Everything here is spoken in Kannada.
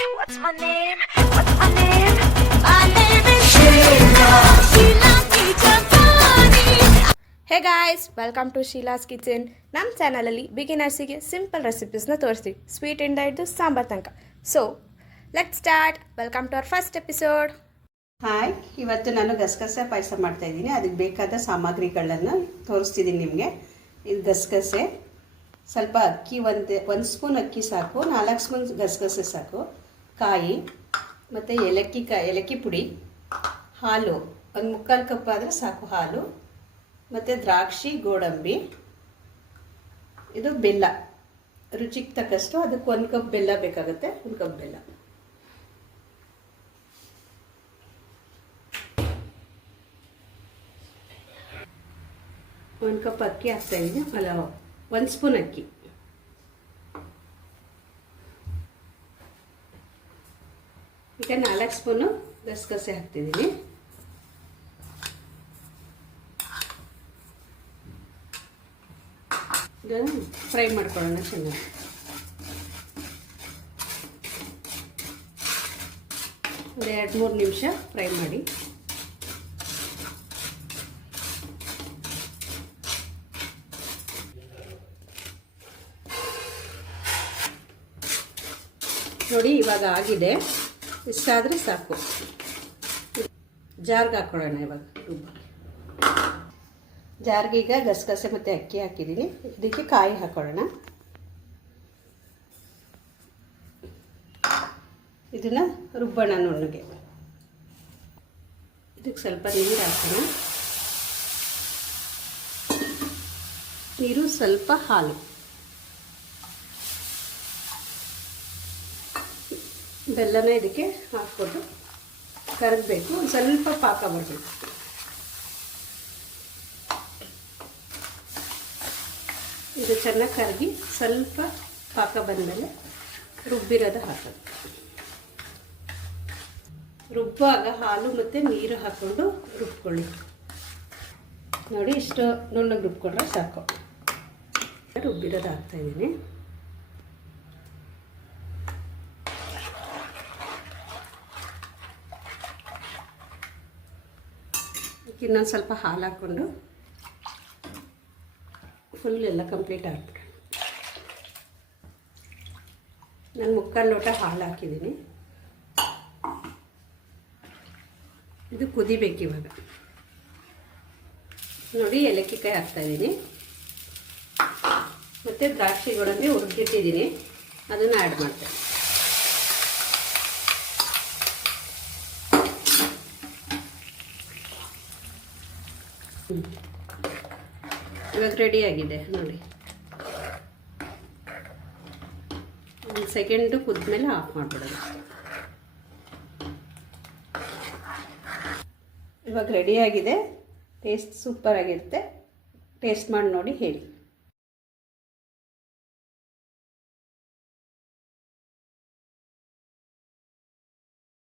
What's my name? What's my name? My name is Sheila. Sheila Kijapani. Hey guys, welcome to Sheila's kitchen. ನಮ್ಮ ಚಾನಲಲ್ಲಿ ಬಿಗಿನರ್ಸಿಗೆ ಸಿಂಪಲ್ ರೆಸಿಪೀಸ್ನ ತೋರಿಸ್ತೀವಿ, ಸ್ವೀಟಿಂದ ಹಿಡಿದು ಸಾಂಬಾರ್ ತನಕ. So let start. Welcome to our first episode. Hi, ಇವತ್ತು ನಾನು ಗಸಗಸೆ ಪಾಯಸ ಮಾಡ್ತಾಯಿದ್ದೀನಿ. ಅದಕ್ಕೆ ಬೇಕಾದ ಸಾಮಗ್ರಿಗಳನ್ನು ತೋರಿಸ್ತಿದ್ದೀನಿ ನಿಮಗೆ. ಇದು ಗಸಗಸೆ, ಸ್ವಲ್ಪ ಅಕ್ಕಿ, ಒಂದು ಸ್ಪೂನ್ ಅಕ್ಕಿ ಸಾಕು, 4 ಸ್ಪೂನ್ ಗಸಗಸೆ ಸಾಕು, ಕಾಯಿ ಮತ್ತು ಏಲಕ್ಕಿ ಪುಡಿ, ಹಾಲು ಒಂದು 3/4 ಕಪ್ ಆದರೆ ಸಾಕು ಹಾಲು, ಮತ್ತು ದ್ರಾಕ್ಷಿ, ಗೋಡಂಬಿ, ಇದು ಬೆಲ್ಲ ರುಚಿಗೆ ತಕ್ಕಷ್ಟು. ಅದಕ್ಕೆ 1 ಕಪ್ ಬೆಲ್ಲ ಬೇಕಾಗುತ್ತೆ, 1 ಕಪ್ ಬೆಲ್ಲ. ಒಂದು ಕಪ್ ಅಕ್ಕಿ ಹಾಕ್ತಾಯಿದ್ದೀನಿ, ಅಲ್ಲ 1 ಸ್ಪೂನ್ ಅಕ್ಕಿ. ಈಗ 4 ಸ್ಪೂನು ಗಸಗಸೆ ಹಾಕ್ತಿದ್ದೀನಿ. ಇದನ್ನು ಫ್ರೈ ಮಾಡ್ಕೊಳ್ಳೋಣ ಚೆನ್ನಾಗಿ. ಒಂದು 2-3 ನಿಮಿಷ ಫ್ರೈ ಮಾಡಿ. ನೋಡಿ, ಇವಾಗ ಆಗಿದೆ, ಇಷ್ಟಾದರೆ ಸಾಕು. ಜಾರ್ಗೆ ಹಾಕ್ಕೊಳ್ಳೋಣ. ಇವಾಗ ಜಾರ್ಗೆ ಈಗ ಗಸಗಸೆ ಮತ್ತು ಅಕ್ಕಿ ಹಾಕಿದ್ದೀನಿ. ಇದಕ್ಕೆ ಕಾಯಿ ಹಾಕ್ಕೊಳ್ಳೋಣ. ಇದನ್ನು ರುಬ್ಬೋಣ ನುಣ್ಣಗೆ. ಇದಕ್ಕೆ ಸ್ವಲ್ಪ ನೀರು ಹಾಕೋಣ. ನೀರು, ಸ್ವಲ್ಪ ಹಾಲು, ಬೆಲ್ಲನ ಇದಕ್ಕೆ ಹಾಕ್ಬಿಟ್ಟು ಕರಗಬೇಕು. ಒಂದು ಸ್ವಲ್ಪ ಪಾಕ ಬರಬೇಕು. ಇದು ಚೆನ್ನಾಗಿ ಕರಗಿ ಸ್ವಲ್ಪ ಪಾಕ ಬಂದಮೇಲೆ ರುಬ್ಬಿರೋದು ಹಾಕೋದು. ರುಬ್ಬುವಾಗ ಹಾಲು ಮತ್ತು ನೀರು ಹಾಕ್ಕೊಂಡು ರುಬ್ಕೊಳ್ಳಿ. ನೋಡಿ, ಇಷ್ಟು ನುಣ್ಣಗೆ ರುಬ್ಕೊಂಡ್ರೆ ಸಾಕು. ರುಬ್ಬಿರೋದು ಹಾಕ್ತಾಯಿದ್ದೀನಿ. ಇನ್ನೊಂದು ಸ್ವಲ್ಪ ಹಾಲು ಹಾಕ್ಕೊಂಡು ಫುಲ್ ಎಲ್ಲ ಕಂಪ್ಲೀಟ್ ಆಗ್ಬಿಟ್ಟು ನಾನು 3/4 ಲೋಟ ಹಾಲು ಹಾಕಿದ್ದೀನಿ. ಇದು ಕುದಿಬೇಕು ಇವಾಗ. ನೋಡಿ, ಏಲಕ್ಕಿಕಾಯಿ ಹಾಕ್ತಾಯಿದ್ದೀನಿ ಮತ್ತು ದ್ರಾಕ್ಷಿ ಗೋಡಂಬಿ ಹುರಿದಿಟ್ಟಿದ್ದೀನಿ, ಅದನ್ನು ಆ್ಯಡ್ ಮಾಡ್ತೇನೆ. ಇವಾಗ ರೆಡಿಯಾಗಿದೆ ನೋಡಿ. 1 ಸೆಕೆಂಡು ಕುದ್ಮೇಲೆ ಆಫ್ ಮಾಡಿಬಿಡೋದು. ಇವಾಗ ರೆಡಿಯಾಗಿದೆ. ಟೇಸ್ಟ್ ಸೂಪರಾಗಿರುತ್ತೆ. ಟೇಸ್ಟ್ ಮಾಡಿ ನೋಡಿ ಹೇಳಿ.